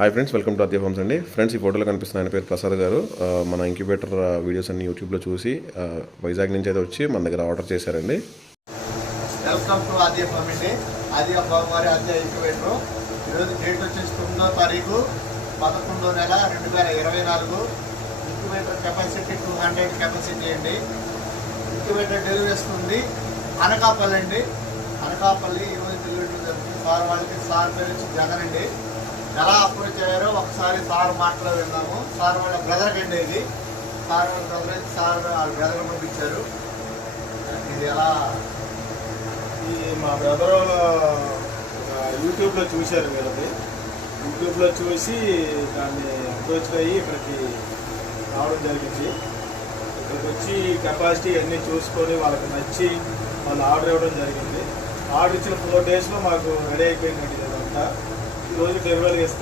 Hi friends, welcome to Adya homes అండి. Friends, ఈ ఫోటోలో కనిపిస్తున్న ఆయన పేరు ప్రసాద్ గారు. మన ఇంక్యుబేటర్ వీడియోస్ అన్ని యూట్యూబ్లో చూసి వైజాగ్ నుంచి అయితే వచ్చి మన దగ్గర ఆర్డర్ చేశారండి. వెల్కమ్ టు అద్య హోమ్ అండి. అద్య హోమ్ వారి అద్య ఇంక్యుబేటర్. ఈరోజు డేట్ వచ్చేసి 9వ తారీఖు 11వ నెల 2024. ఇంక్యుబేటర్ కెపాసిటీ 200 కెపాసిటీ అండి. ఇంక్యుబేటర్ డెలివరీ వస్తుంది అనకాపల్లి అండి. అనకాపల్లి ఈరోజు డెలివరీ జరుగుతుంది. సార్ వాళ్ళకి సార్ పేరు వచ్చి జగన్ అండి. ఎలా అప్రోచ్ అయ్యారో ఒకసారి సార్ మాటలో విన్నాము. సార్ వాళ్ళ బ్రదర్ కండి ఇది. సార్ వాళ్ళ బ్రదర్ అయితే సార్ వాళ్ళ బ్రదర్ పంపించారు. ఇది ఎలా ఈ మా బ్రదర్ యూట్యూబ్లో చూశారు మీరు. అది యూట్యూబ్లో చూసి దాన్ని అప్రోచ్ అయ్యి ఇక్కడికి రావడం జరిగింది. ఇక్కడికి వచ్చి కెపాసిటీ అన్నీ చూసుకొని వాళ్ళకి నచ్చి వాళ్ళు ఆర్డర్ ఇవ్వడం జరిగింది. ఆర్డర్ ఇచ్చిన 4 డేస్లో మాకు రెడీ అయిపోయిందండి. ఇదంతా ఈరోజు డెలివరీ చేస్తున్నాం.